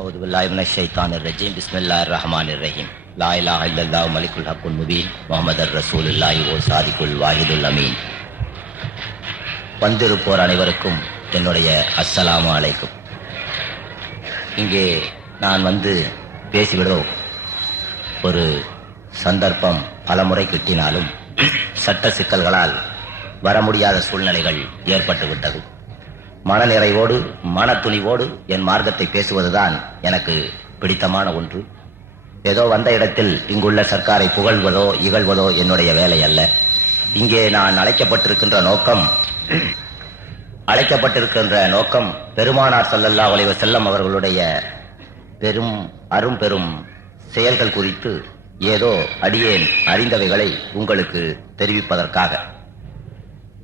أعوذ بالله من الشيطان الرجيم بسم الله الرحمن الرحيم لا إله إلا الله ملك الحق المبين محمد رسول الله وصادق الواحد الأمين வந்திருப்போர் அனைவருக்கும் என்னுடைய அஸ்ஸலாமு அலைக்கும் இங்கே நான் வந்து பேசிவிடுவோம் ஒரு சந்தர்ப்பம் பலமுறை கிட்டினாலும் சட்ட சிக்கல்களால் வர முடியாத சூழ்நிலைகள் ஏற்பட்டு விட்டது மனநிறைவோடு மன துணிவோடு என் மார்க்கத்தை பேசுவதுதான் எனக்கு பிடித்தமான ஒன்று. ஏதோ வந்த இடத்தில் இங்குள்ள சர்க்காரை புகழ்வதோ இகழ்வதோ என்னுடைய வேலை அல்ல. இங்கே நான் அழைக்கப்பட்டிருக்கின்ற நோக்கம் அழைக்கப்பட்டிருக்கின்ற நோக்கம் பெருமானார் சல்லல்லா வளைவு செல்லம் அவர்களுடைய பெரும் அரும் பெரும் செயல்கள் குறித்து ஏதோ அடியேன் அறிந்தவைகளை உங்களுக்கு தெரிவிப்பதற்காக.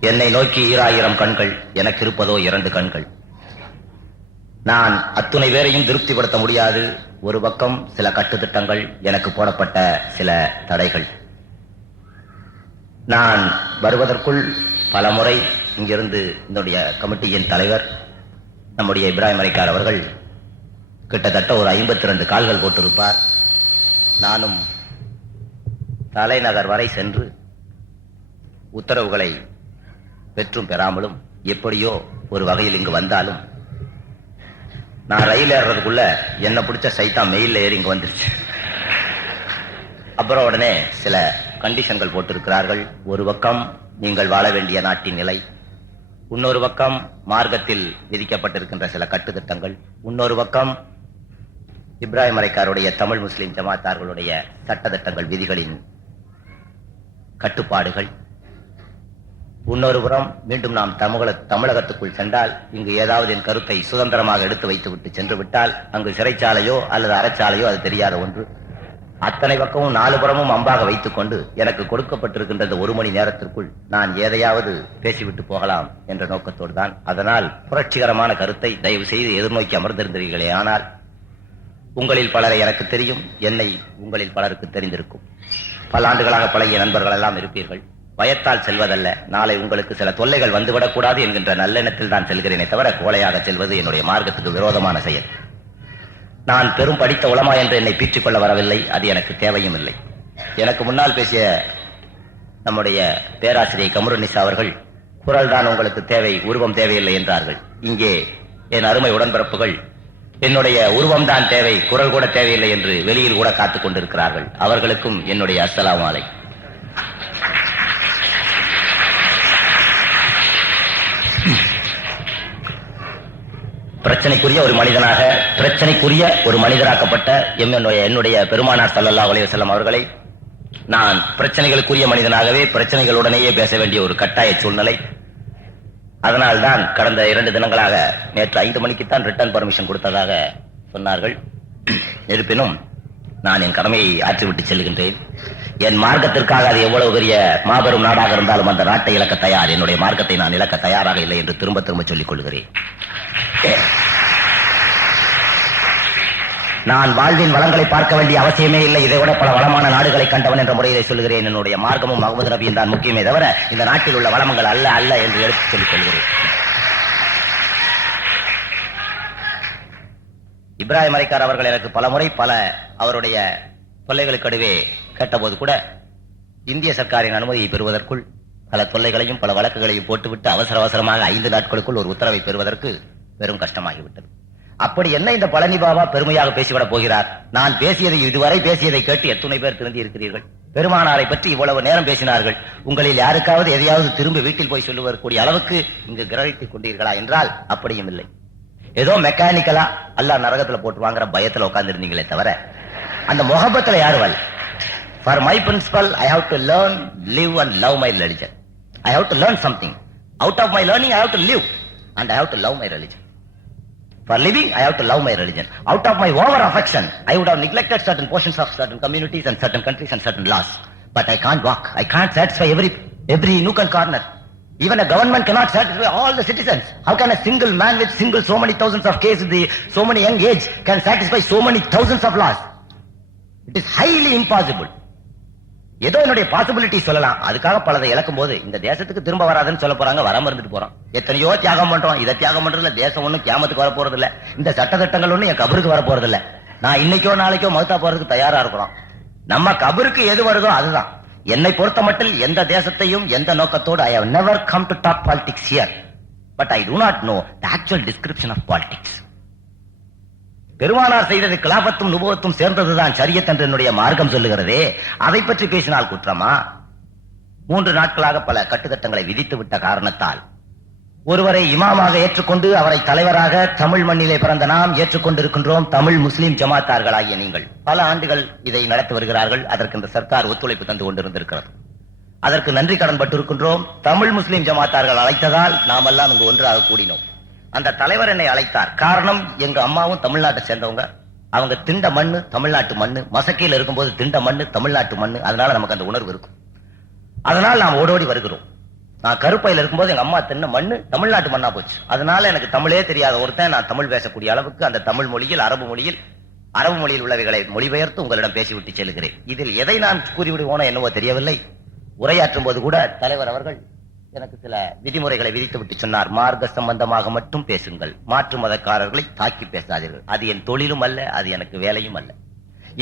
என்னை நோக்கி ஈராயிரம் கண்கள் எனக்கு இருப்பதோ இரண்டு கண்கள். நான் அத்துணை பேரையும் திருப்திப்படுத்த முடியாது. ஒரு பக்கம் சில கட்டுத்திட்டங்கள் எனக்கு போடப்பட்ட சில தடைகள். நான் வருவதற்குள் பல முறை இங்கிருந்து என்னுடைய கமிட்டியின் தலைவர் நம்முடைய இப்ராஹிம் அலிக்கார் அவர்கள் கிட்டத்தட்ட ஒரு ஐம்பத்தி ரெண்டு கால்கள் போட்டிருப்பார். நானும் தலைநகர் வரை சென்று உத்தரவுகளை பெற்றும் பெறாமலும் எப்படியோ ஒரு வகையில் இங்கு வந்தாலும் நான் ரயில் ஏறுறதுக்குள்ள என்ன பிடிச்ச சைத்தான் மெயில்ல ஏறி இங்க வந்துருச்சு. அப்புறம் உடனே சில கண்டிஷன்கள் போட்டிருக்கிறார்கள். ஒரு பக்கம் நீங்கள் வாழ வேண்டிய நாட்டின் நிலை இன்னொரு பக்கம் மார்க்கத்தில் விதிக்கப்பட்டிருக்கின்ற சில கட்டுத்திட்டங்கள் இன்னொரு பக்கம் இப்ராஹிம் அரைக்காருடைய தமிழ் முஸ்லிம் ஜமாத்தார்களுடைய சட்டத்திட்டங்கள் விதிகளின் கட்டுப்பாடுகள் இன்னொரு புறம் மீண்டும் நாம் தமிழக தமிழகத்துக்குள் சென்றால் இங்கு ஏதாவது என் கருத்தை சுதந்திரமாக எடுத்து வைத்துவிட்டு சென்று விட்டால் அங்கு சிறைச்சாலையோ அல்லது அறச்சாலையோ அது தெரியாத ஒன்று. அத்தனை பக்கமும் நாலு புறமும் அம்பாக வைத்துக் கொண்டு எனக்கு கொடுக்கப்பட்டிருக்கின்ற இந்த ஒரு மணி நேரத்திற்குள் நான் எதையாவது பேசிவிட்டு போகலாம் என்ற நோக்கத்தோடு தான் அதனால் புரட்சிகரமான கருத்தை தயவு செய்து எதிர்நோக்கி அமர்ந்திருந்தீர்களே ஆனால் உங்களில் பலரை எனக்கு தெரியும் என்னை உங்களில் பலருக்கு தெரிந்திருக்கும். பல ஆண்டுகளாக பழகிய நண்பர்கள் எல்லாம் இருப்பீர்கள். பயத்தால் செல்வதல்ல. நாளை உங்களுக்கு சில தொல்லைகள் வந்துவிடக்கூடாது என்கின்ற நல்லெண்ணத்தில் தான் செல்கிறேனே தவிர கோலையாக செல்வது என்னுடைய மார்க்கத்துக்கு விரோதமான செயல். நான் பெரும் படித்த உளமா என்று என்னை பீச்சுக்கொள்ள வரவில்லை. அது எனக்கு தேவையும் இல்லை. எனக்கு முன்னால் பேசிய நம்முடைய பேராசிரியர் கமருநிசா அவர்கள் குரல் தான் உங்களுக்கு தேவை உருவம் தேவையில்லை என்றார்கள். இங்கே என் அருமை உடன்பிறப்புகள் என்னுடைய உருவம் தான் தேவை குரல் கூட தேவையில்லை என்று வெளியில் கூட காத்துக் கொண்டிருக்கிறார்கள். அவர்களுக்கும் என்னுடைய அஸ்ஸலாமு பிரச்சனைக்குரிய ஒரு மனிதனாக பிரச்சனைக்குரிய ஒரு மனிதராக்கப்பட்ட எம் என்னுடைய என்னுடைய பெருமானார் சல்லல்லா அலைஹி அவர்களை நான் பிரச்சனைகளுக்குரிய மனிதனாகவே பிரச்சனைகளுடனேயே பேச வேண்டிய ஒரு கட்டாய சூழ்நிலை. அதனால்தான் கடந்த இரண்டு தினங்களாக நேற்று ஐந்து மணிக்குத்தான் ரிட்டர்ன் பர்மிஷன் கொடுத்ததாக சொன்னார்கள். இருப்பினும் நான் என் கடமையை ஆற்றிவிட்டு செல்கின்றேன். என் மார்க்கத்திற்காக அது எவ்வளவு பெரிய மாபெரும் நாடாக இருந்தாலும் அந்த நாட்டை இழக்க தயார். என்னுடைய மார்க்கத்தை நான் இழக்க தயாராக இல்லை என்று திரும்ப திரும்ப சொல்லிக் கொள்கிறேன். நான் வாழ்வின் வளங்களை பார்க்க வேண்டிய அவசியமே இல்லை. இதை விட பல வளமான நாடுகளை கண்டவன் என்ற முறையை சொல்கிறேன். என்னுடைய மார்க்கமும் முகமது நபியும் தான் முக்கியமே தவிர இந்த நாட்டில் உள்ள வளமங்கள் அல்ல அல்ல என்று எடுத்துச் சொல்லிக் கொள்கிறேன். இப்ராஹிம் அரைக்கார் அவர்கள் எனக்கு பல முறை பல அவருடைய தொல்லைகளுக்கடுவே கேட்டபோது கூட இந்திய சர்க்காரின் அனுமதியை பெறுவதற்குள் பல தொல்லைகளையும் பல வழக்குகளையும் போட்டுவிட்டு அவசர அவசரமாக ஐந்து நாட்களுக்குள் ஒரு உத்தரவை பெறுவதற்கு வெறும் கஷ்டமாகிவிட்டது. அப்படி என்ன இந்த பழனி பாபா பெருமையாக பேசிவிடப் போகிறார்? நான் பேசியதை இதுவரை பேசியதை கேட்டு எத்தனை பேர் திருந்தி இருக்கிறீர்கள் பெருமானாரை பற்றி இவ்வளவு நேரம் பேசினார்கள். உங்களில் யாருக்காவது எதையாவது திரும்ப வீட்டில் போய் சொல்லுவதற்கூடிய அளவுக்கு இங்கு கிரகித்துக் கொண்டீர்களா என்றால் அப்படியும் இல்லை. ஏதோ மெக்கானிக்கலா அல்லாஹ் நரகத்துல போட்டு வாங்குற பயத்துல உட்கார்ந்து இருந்தீங்களே தவிர அந்த முகபத்துல யாரு வாழ் for my principle I have to learn live and love my religion I have to learn something out of my learning I have to live and I have to love my religion For living, I have to love my religion. Out of my over affection, I would have neglected certain portions of certain communities and certain countries and certain laws. But I can't walk. I can't satisfy every every nook and corner. Even a government cannot satisfy all the citizens. How can a single man with single so many thousands of cases the so many young age can satisfy so many thousands of laws? It is highly impossible. ஏதோ என்னுடைய possibility சொல்லலாம். அதுக்காக பலதை இழக்கும் போது இந்த தேசத்துக்கு திரும்ப வராதுன்னு சொல்ல போறாங்க வராம இருந்துட்டு போறோம். எத்தனையோ தியாகம் பண்றோம். இதை தியாகம் பண்றதுல தேசம் ஒன்றும் கேமத்துக்கு வர போறது இல்ல இந்த சட்டத்திட்டங்கள் ஒன்றும் என் கபருக்கு வர போறது இல்ல நான் இன்னைக்கோ நாளைக்கோ மகத்தா போறதுக்கு தயாரா இருக்கிறோம். நம்ம கபருக்கு எது வருதோ அதுதான். என்னை பொறுத்த மட்டும் எந்த தேசத்தையும் எந்த நோக்கத்தோடு I have never come to talk politics here but I do not know the actual description of politics பெருமானார் செய்தது கிலாபத்தும் நுபவத்தும் சேர்ந்ததுதான் சரியத் என்று என்னுடைய மார்க்கம் சொல்லுகிறதே. அதை பற்றி பேசினால் குற்றமா? மூன்று நாட்களாக பல கட்டுத்தட்டங்களை விதித்து விட்ட காரணத்தால். ஒருவரை இமாமாக ஏற்றுக்கொண்டு அவரை தலைவராக தமிழ் மண்ணிலே பிறந்த நாம் ஏற்றுக்கொண்டிருக்கின்றோம் தமிழ் முஸ்லிம் ஜமாத்தார்களாகிய நீங்கள். பல ஆண்டுகள் இதை நடத்தி வருகிறார்கள். அதற்கு இந்த சர்க்கார் ஒத்துழைப்பு தந்து கொண்டிருந்திருக்கிறது. அதற்கு நன்றி கடன் பட்டிருக்கின்றோம். தமிழ் முஸ்லிம் ஜமாத்தார்கள் அழைத்ததால் நாமெல்லாம் இங்கு ஒன்றாக கூடினோம். அந்த தலைவர் என்னை அழைத்தார். காரணம் எங்க அம்மாவும் தமிழ்நாட்டை சேர்ந்தவங்க. அவங்க திண்ட மண்ணு தமிழ்நாட்டு மண்ணு. மசக்கையில் இருக்கும்போது திண்ட மண்ணு தமிழ்நாட்டு மண்ணு. அதனால நமக்கு அந்த உணர்வு இருக்கும். அதனால் நாம் ஓடோடி வருகிறோம். நான் கருப்பையில் இருக்கும்போது எங்க அம்மா தின்ன மண்ணு தமிழ்நாட்டு மண்ணா போச்சு. அதனால எனக்கு தமிழே தெரியாத ஒருத்தன் நான் தமிழ் பேசக்கூடிய அளவுக்கு அந்த தமிழ் மொழியில் அரபு மொழியில் அரபு மொழியில் உள்ளவைகளை மொழிபெயர்த்து உங்களிடம் பேசிவிட்டு செல்கிறேன். இதில் எதை நான் கூறிவிடுவோனோ என்னவோ தெரியவில்லை. உரையாற்றும் போது கூட தலைவர் அவர்கள் எனக்கு சில விதிமுறைகளை விதித்து விட்டு சொன்னார். மார்க்க சம்பந்தமாக மட்டும் பேசுங்கள். மாற்று மதக்காரர்களை தாக்கி பேசாதீர்கள். அது என் தொழிலும் அல்ல அது எனக்கு வேலையும் அல்ல.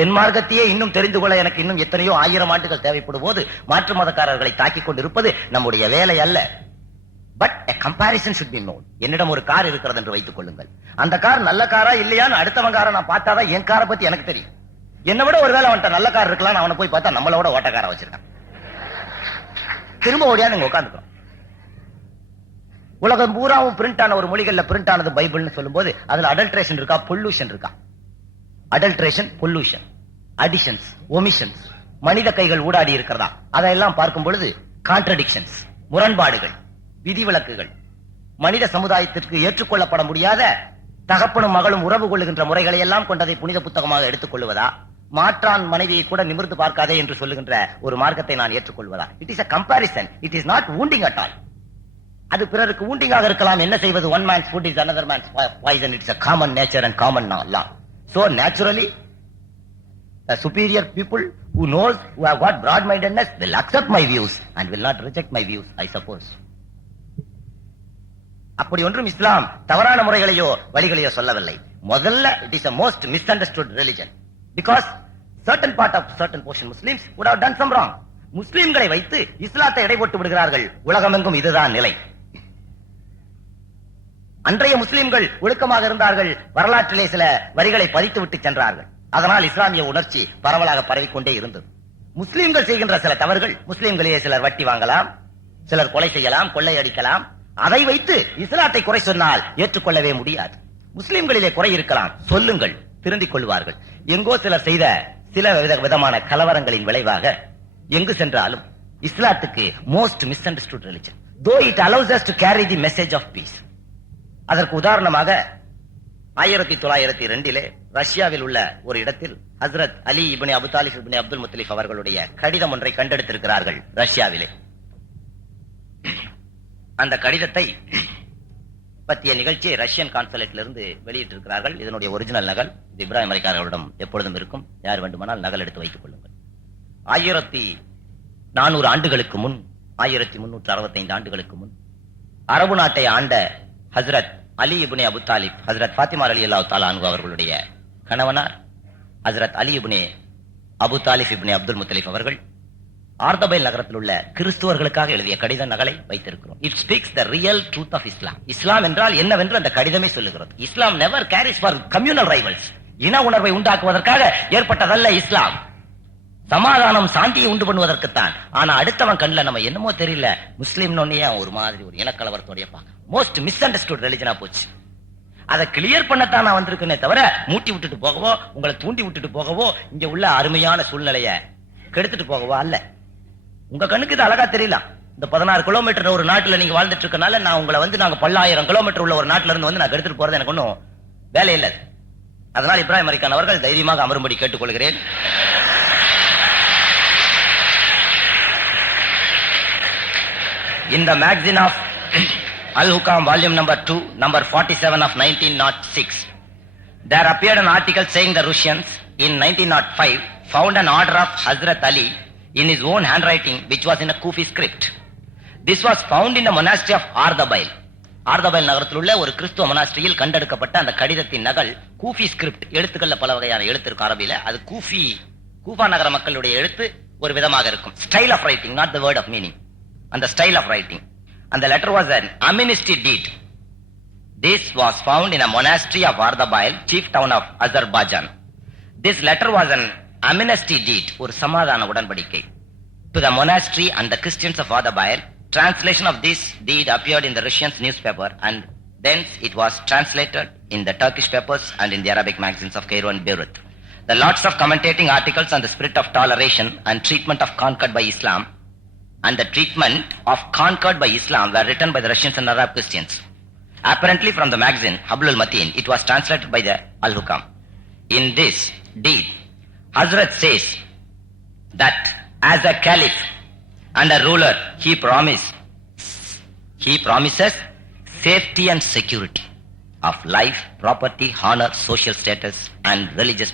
என் மார்க்கத்தையே இன்னும் தெரிந்து கொள்ள எனக்கு இன்னும் எத்தனையோ ஆயிரம் ஆண்டுகள் தேவைப்படும் போது மாற்று மதக்காரர்களை தாக்கிக் கொண்டிருப்பது நம்முடைய வேலை அல்ல. But comparison comparison should be என்னிடம் ஒரு கார் இருக்கிறது என்று வைத்துக் கொள்ளுங்கள். அந்த கார் நல்ல காரா இல்லையான்னு அடுத்தவன் காரை நான் பார்த்தாதான் என் காரை பத்தி எனக்கு தெரியும். என்னை விட ஒருவேளை அவன்கிட்ட நல்ல கார் இருக்கலாம் அவனை போய் பார்த்தா நம்மளோட விட ஓட்டக்கார வச்சிருக்கான். திரும்ப ஓடியா நீங்க உட்காந்துக்கிறோம் உலகம் பூராவும் பிரிண்ட் ஆன ஒரு மொழிகள்ல பிரிண்ட் ஆனது பைபிள்னு சொல்லும்போது அதுல அடல்ட்ரேஷன் இருக்கா பொல்யூஷன் இருக்கா? அடல்ட்ரேஷன் பொல்யூஷன் அடிஷன்ஸ் ஒமிஷன்ஸ் மனித கைகள் ஊடாடி இருக்கிறதா? அதையெல்லாம் பார்க்கும் பொழுது கான்ட்ரடிக்ஷன்ஸ் முரண்பாடுகள் விதிவிலக்குகள் மனித சமுதாயத்திற்கு ஏற்றுக்கொள்ளப்பட முடியாத தகப்பனும் மகளும் உறவு கொள்ளுகின்ற முறைகளை எல்லாம் கொண்டதை புனித புத்தகமாக எடுத்துக் கொள்வதா மாற்றான் மனைவியை கூட நிமிர்ந்து பார்க்காதே என்று சொல்லுகின்ற ஒரு மார்க்கத்தை நான் ஏற்றுக்கொள்வதா? It is a comparison it is not wounding at all அது பிறருக்கு ஊண்டிங்காக இருக்கலாம் என்ன செய்வது one man food is another man poison it's a common nature and common எல்லாம் so naturally superior people who knows who have got broad mindedness will accept my views and will not reject my views i suppose அப்படி ஒன்றும் இஸ்லாம் தவறான முறைகளையோ வழிகளையோ சொல்லவில்லை முதல்ல it is a most misunderstood religion because certain part of certain portion Muslims would have done some wrong முஸ்லிம்களை வைத்து இஸ்லாத்தை எடை போட்டு விடுகிறார்கள் உலகமெங்கும் இதுதான் நிலை அன்றைய முஸ்லிம்கள் ஒழுக்கமாக இருந்தார்கள். வரலாற்றிலே சில வரிகளை பதித்து விட்டு சென்றார்கள். அதனால் இஸ்லாமிய உணர்ச்சி பரவலாக பரவிக்கொண்டே இருந்தது. முஸ்லிம்கள் செய்கின்ற சில தவறுகள் முஸ்லிம்களே சிலர் வட்டி வாங்கலாம் சிலர் கொலை செய்யலாம் கொள்ளையடிக்கலாம் அதை வைத்து இஸ்லாத்தை குறை சொன்னால் ஏற்றுக்கொள்ளவே முடியாது. முஸ்லிம்களிலே குறை இருக்கலாம். சொல்லுங்கள் திருந்திக் கொள்வார்கள். எங்கோ சிலர் செய்த சில வித- விதமான கலவரங்களின் விளைவாக எங்கு சென்றாலும் இஸ்லாத்துக்கு most misunderstood religion though it allows us to carry the message of peace அதற்கு உதாரணமாக ஆயிரத்தி தொள்ளாயிரத்தி ரெண்டிலே ரஷ்யாவில் உள்ள ஒரு இடத்தில் ஹஸ்ரத் அலி இபினி அபு தாலிப் அப்துல் முத்தலிப் அவர்களுடைய கடிதம் ஒன்றை கண்டெடுத்திருக்கிறார்கள் ரஷ்யாவிலே. அந்த கடிதத்தை பற்றிய நிகழ்ச்சியை ரஷ்யன் கான்சுலேட்டிலிருந்து வெளியிட்டிருக்கிறார்கள். இதனுடைய ஒரிஜினல் நகல் இது இப்ராஹிம் அலிகாரர்களிடம் எப்பொழுதும் இருக்கும். யார் வேண்டுமானால் நகல் எடுத்து வைத்துக் கொள்ளுங்கள். ஆயிரத்தி நானூறு ஆண்டுகளுக்கு முன் ஆயிரத்தி முன்னூற்று அறுபத்தைந்து ஆண்டுகளுக்கு முன் அரபு நாட்டை ஆண்ட ஹஸ்ரத் அலி இபுனே அபு தாலிப் ஹஸ்ரத் பாத்திமார் அலி அல்லா தாலானு அவர்களுடைய கணவனார் ஹஸ்ரத் அலி இபுனே அபு தாலிப் இப்னே அப்துல் முத்தலிப் அவர்கள் ஆர்தபைல் நகரத்தில் உள்ள கிறிஸ்துவர்களுக்காக எழுதிய கடித நகலை வைத்திருக்கிறோம். It speaks the real truth of Islam இஸ்லாம் என்றால் என்னவென்று அந்த கடிதமே சொல்லுகிறது. Islam never carries for communal rivals இன உணர்வை உண்டாக்குவதற்காக ஏற்பட்டதல்ல இஸ்லாம். சமாதானம் சாந்தியை உண்டு பண்ணுவதற்குத்தான். ஆனா அடுத்தவன் கண்ணில் நம்ம என்னமோ தெரியல. முஸ்லீம் ஒரு மாதிரி ஒரு இனக்கலவரத்தோடைய பார்க்க மோஸ்ட் மிஸ் அண்டர்ஸ்டுட் ரிலிஜனா போச்சு. அதை கிளியர் பண்ணத்தான் நான் வந்திருக்கேனே தவிர மூட்டி விட்டுட்டு போகவோ உங்களை தூண்டி விட்டுட்டு போகவோ இங்க உள்ள அருமையான சூழ்நிலைய கெடுத்துட்டு போகவோ அல்ல. உங்க கண்ணுக்கு இது அழகா தெரியலாம் இந்த பதினாறு கிலோமீட்டர் ஒரு நாட்டுல நீங்க வாழ்ந்துட்டு இருக்கனால நான் உங்களை வந்து நாங்க பல்லாயிரம் கிலோமீட்டர் உள்ள ஒரு நாட்டுல இருந்து வந்து நான் கெடுத்துட்டு போறது எனக்கு ஒன்றும் வேலை இல்லை. அதனால் இப்ராஹிம் அரிக்கான் அவர்கள் தைரியமாக அமரும்படி கேட்டுக்கொள்கிறேன். In the magazine of Al Hukam, volume number 2, number 47 of 1906, there appeared an article saying the Russians in 1905 found an order of Hazrat Ali in his own handwriting, which was in a Kufi script. This was found in the monastery of Ardabil. ஆர்தபைல் நகரத்தில் உள்ள ஒரு கிறிஸ்துவ மொனாஸ்ட்ரியில் கண்டெடுக்கப்பட்ட அந்த கடிதத்தின் நகல் கூஃபி script எழுத்துக்கள்ல பல வகையான எழுத்து இருக்கும் அரபியில அது கூஃபி கூஃபா நகர மக்களுடைய எழுத்து ஒரு விதமாக இருக்கும் style of writing not the word of meaning அந்த ஸ்டைல் ஆஃப் ரைட்டிங் அந்த letter was an amnesty deed This was found in a monastery of Ardabil, chief town of Azerbaijan. This letter was an amnesty deed, ஒரு சமாதான உடன்படிக்கை. To the monastery and the Christians of Ardabil, translation of this deed appeared in the Russian newspaper and thence it was translated in the Turkish papers and in the Arabic magazines of Cairo and Beirut. The lots of commentating articles on the spirit of toleration and treatment of conquered by Islam and the treatment of conquered by Islam were written by the Russians and Arab Christians. Apparently from the magazine Hablul Matin, it was translated by the Al-Hukam. In this deed, Hazrat says that as a caliph and a ruler, he promises, he promises safety and security of life, property, honor, social status, and religious